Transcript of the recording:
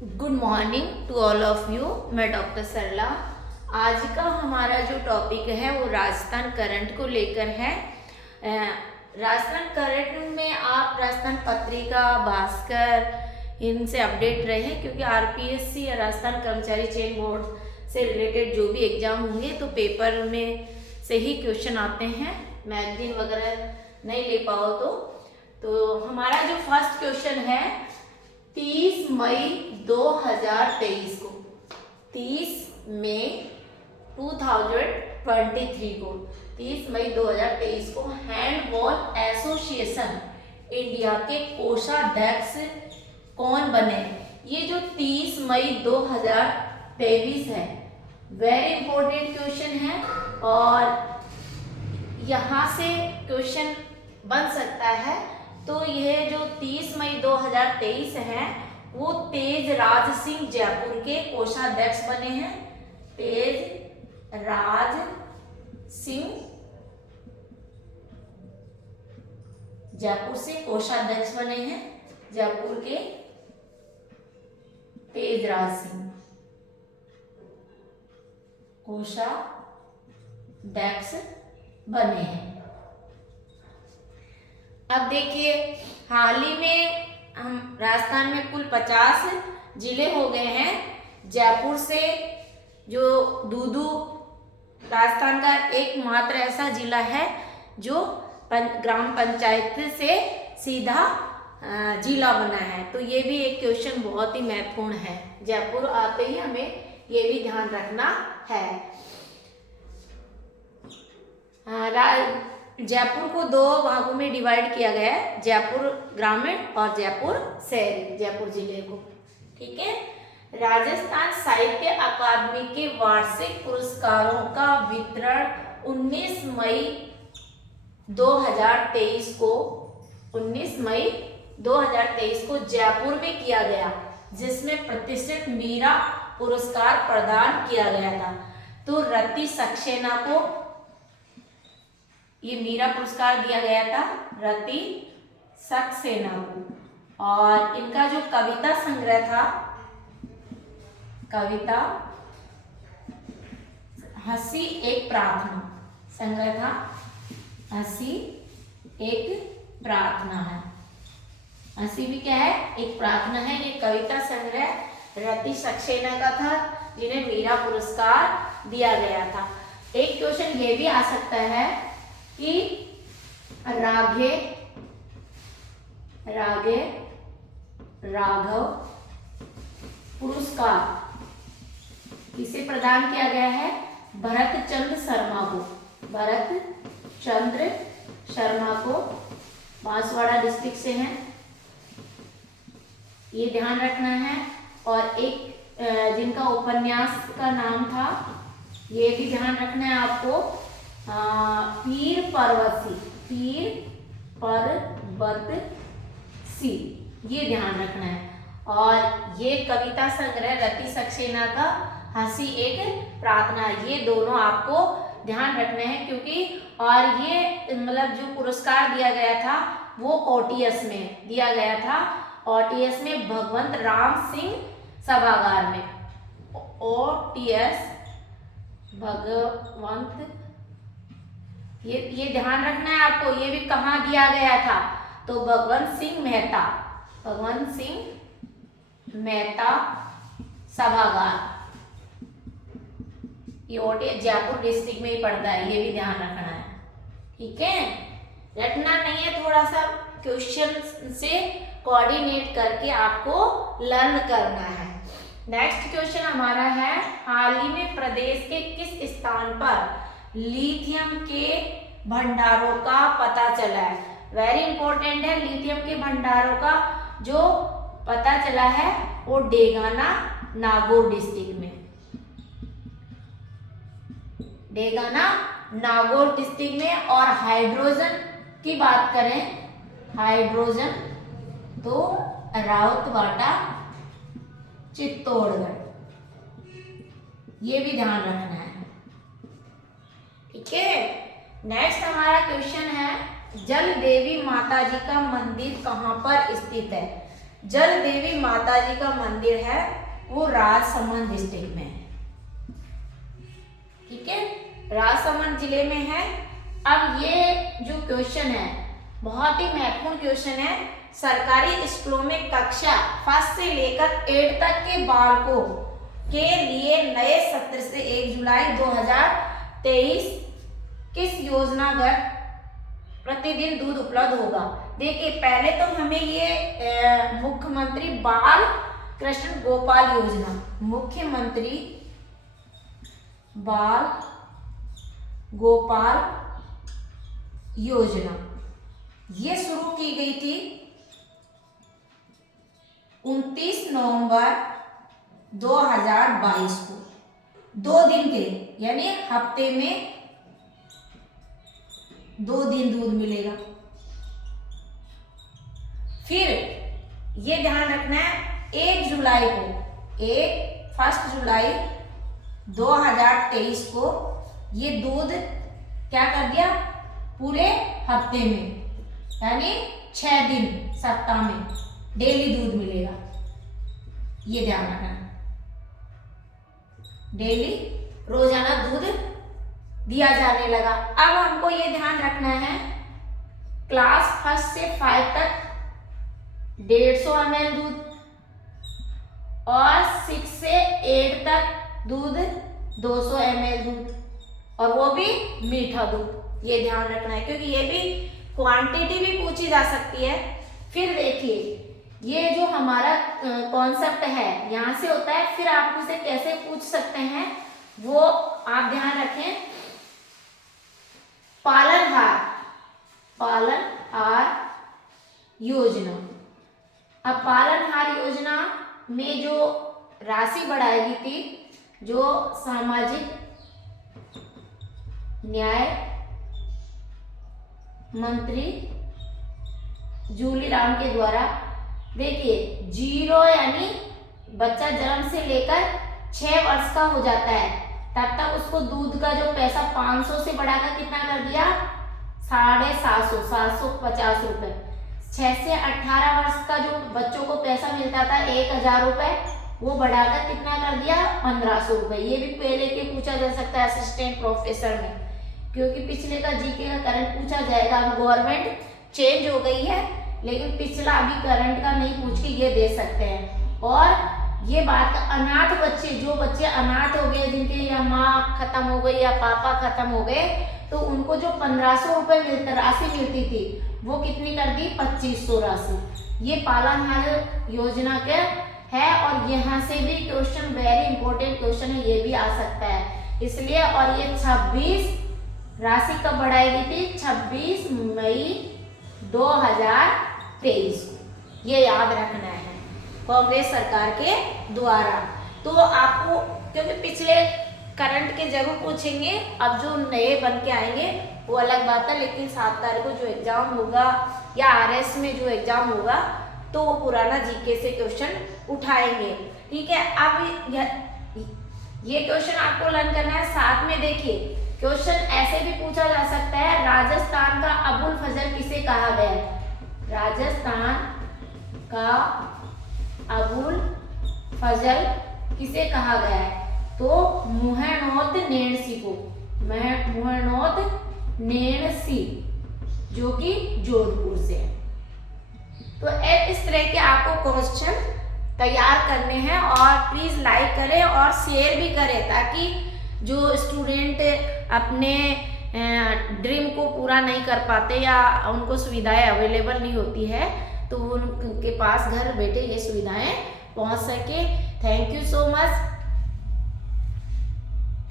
Good morning to all of you. मैं doctor Sarla. आज का हमारा जो टॉपिक है वो राजस्थान करंट को लेकर है। राजस्थान करंट में आप राजस्थान पत्रिका, भास्कर इनसे अपडेट रहे, क्योंकि आरपीएससी या राजस्थान कर्मचारी चयन बोर्ड से रिलेटेड जो भी एग्जाम होंगे तो पेपर में से ही क्वेश्चन आते हैं, मैगजीन वगैरह नहीं ले पाओ तो हमारा जो फर्स्ट क्वेश्चन है 30 मई 2023 को, 30 मई 2023 को, 30 मई 2023 को हैंडबॉल एसोसिएशन इंडिया के कोषाध्यक्ष कौन बने? ये जो 30 मई 2023 है, वेरी इंपॉर्टेंट क्वेश्चन है और यहाँ से क्वेश्चन बन सकता है। तो यह जो 30 मई 2023 है वो तेज राज सिंह जयपुर के कोषाध्यक्ष बने हैं। तेज राज सिंह जयपुर से कोषाध्यक्ष बने हैं। जयपुर के तेज राज सिंह कोषाध्यक्ष बने हैं। अब देखिए, हाल ही में हम राजस्थान में कुल 50 जिले हो गए हैं। जयपुर से जो दूदू राजस्थान का एकमात्र ऐसा जिला है जो ग्राम पंचायत से सीधा जिला बना है। तो ये भी एक क्वेश्चन बहुत ही महत्वपूर्ण है। जयपुर आते ही हमें ये भी ध्यान रखना है। जयपुर को दो भागों में डिवाइड किया गया है, जयपुर ग्रामीण और जयपुर शहरी, जयपुर जिले को। ठीक है। राजस्थान साहित्य अकादमी के वार्षिक पुरस्कारों का वितरण 19 मई 2023 को 19 मई 2023 को जयपुर में किया गया, जिसमें प्रतिष्ठित मीरा पुरस्कार प्रदान किया गया था। तो रति सक्सेना को ये मीरा पुरस्कार दिया गया था, रति सक्सेना को। और इनका जो कविता संग्रह था, कविता हंसी एक प्रार्थना संग्रह था, हंसी एक प्रार्थना है। हंसी भी क्या है? एक प्रार्थना है। ये कविता संग्रह रति सक्सेना का था, जिन्हें मीरा पुरस्कार दिया गया था। एक क्वेश्चन ये भी आ सकता है कि राघव पुरस्कार किसे प्रदान किया गया है? भरत चंद्र शर्मा को। भरत चंद्र शर्मा को, बांसवाड़ा डिस्ट्रिक्ट से हैं, ये ध्यान रखना है। और एक जिनका उपन्यास का नाम था, ये भी ध्यान रखना है आपको, पीर पर्वतसी, ये ध्यान रखना है। और ये कविता संग्रह रति सक्सेना का हंसी एक प्रार्थना, ये दोनों आपको ध्यान रखने हैं। क्योंकि और ये मतलब जो पुरस्कार दिया गया था वो ओटीएस में दिया गया था, ओटीएस में भगवंत राम सिंह सभागार में। ओटीएस भगवंत, ये ध्यान रखना है आपको। ये भी कहाँ दिया गया था? तो भगवंत सिंह मेहता सभागार, ये ओटीएस जयपुर डिस्ट्रिक्ट में ही पड़ता है, ये भी ध्यान रखना है। ठीक है, रटना नहीं है, थोड़ा सा क्वेश्चन से कोऑर्डिनेट करके आपको लर्न करना है। नेक्स्ट क्वेश्चन हमारा है, हाल ही में प्रदेश के किस स्थान पर लिथियम के भंडारों का पता चला है? वेरी इंपॉर्टेंट है। लिथियम के भंडारों का जो पता चला है वो डेगाना नागौर डिस्ट्रिक्ट में, डेगाना नागौर डिस्ट्रिक्ट में। और हाइड्रोजन की बात करें, हाइड्रोजन तो राउतवाड़ा चित्तौड़गढ़, ये भी ध्यान रखना है। ठीक है। नेक्स्ट हमारा क्वेश्चन है, जल देवी माता जी का मंदिर कहाँ पर स्थित है? जल देवी माता जी का मंदिर है वो राजसमंद डिस्ट्रिक्ट में है। ठीक है, राजसमंद जिले में है। अब ये जो क्वेश्चन है बहुत ही महत्वपूर्ण क्वेश्चन है। सरकारी स्कूलों में कक्षा 1 से लेकर 8 तक के बालकों के लिए नए सत्र से 1 जुलाई 2023 किस योजनागत प्रतिदिन दूध उपलब्ध होगा। देखिए, पहले तो हमें ये मुख्यमंत्री बाल कृष्ण गोपाल योजना, मुख्यमंत्री बाल गोपाल योजना ये शुरू की गई थी 29 नवंबर 2022 को। 2 दिन के यानी हफ्ते में 2 दिन दूध मिलेगा। फिर ये ध्यान रखना है 1 जुलाई को 1 जुलाई 2023 को ये दूध क्या कर दिया, पूरे हफ्ते में यानी 6 दिन सप्ताह में डेली दूध मिलेगा। ये ध्यान रखना, डेली रोजाना दूध दिया जाने लगा। अब हमको ये ध्यान रखना है क्लास 1 से 5 तक 150 ml दूध और 6 से 8 तक दूध 200 ml दूध, और वो भी मीठा दूध। ये ध्यान रखना है क्योंकि ये भी क्वांटिटी भी पूछी जा सकती है। फिर देखिए ये जो हमारा कॉन्सेप्ट है यहाँ से होता है, फिर आप उसे कैसे पूछ सकते हैं वो आप ध्यान रखें। पालनहार योजना, अब पालनहार योजना में जो राशि बढ़ाई थी, जो सामाजिक न्याय मंत्री जूली राम के द्वारा, देखिए 0 यानी बच्चा जन्म से लेकर 6 वर्ष का हो जाता है तब तक उसको दूध का जो पैसा 500 से बढ़ाकर कितना कर दिया, 750 रुपए। 6 से 18 वर्ष का जो बच्चों को पैसा मिलता था 1000 रुपए, वो बढ़ाकर कितना कर दिया, 1500 रुपए। ये भी पहले के पूछा जा सकता है असिस्टेंट प्रोफेसर में, क्योंकि पिछले का जीके का करंट पूछा जाएगा। अब गवर्नमेंट चेंज हो गई है लेकिन पिछला अभी करंट का नहीं पूछ के ये दे सकते हैं। और ये बात अनाथ बच्चे, जो बच्चे अनाथ हो गए, जिनके या माँ खत्म हो गई या पापा खत्म हो गए, तो उनको जो 1500 रुपए राशि मिलती थी वो कितनी कर दी, 2500 राशि। ये पालनहार योजना के है और यहाँ से भी क्वेश्चन वेरी इंपॉर्टेंट क्वेश्चन है, ये भी आ सकता है इसलिए। और ये 26 राशि कब बढ़ाई गई थी, 26 मई 2023, ये याद रखना है कांग्रेस सरकार के द्वारा। तो आपको क्योंकि पिछले करंट के जरूर पूछेंगे, अब जो नए बन के आएंगे वो अलग बात है, लेकिन 7 तारीख को जो एग्जाम होगा या RS में जो एग्जाम होगा तो वो पुराना जीके से क्वेश्चन उठाएंगे। ठीक है, अब ये क्वेश्चन आपको लर्न करना है। साथ में देखिए क्वेश्चन ऐसे भी पूछा जा सकता है, राजस्थान का अबुल फजल किसे कहा गया है, राजस्थान का अबुल फजल किसे कहा गया है, तो मुहैनोद नेणसी को, मुहैनोद नेणसी जो कि जोधपुर से है। तो इस तरह के आपको क्वेश्चन तैयार करने हैं और प्लीज लाइक करें और शेयर भी करें, ताकि जो स्टूडेंट अपने ड्रीम को पूरा नहीं कर पाते या उनको सुविधाएं अवेलेबल नहीं होती है तो उनके पास घर बैठे ये सुविधाएं पहुंच सके। Thank you so much.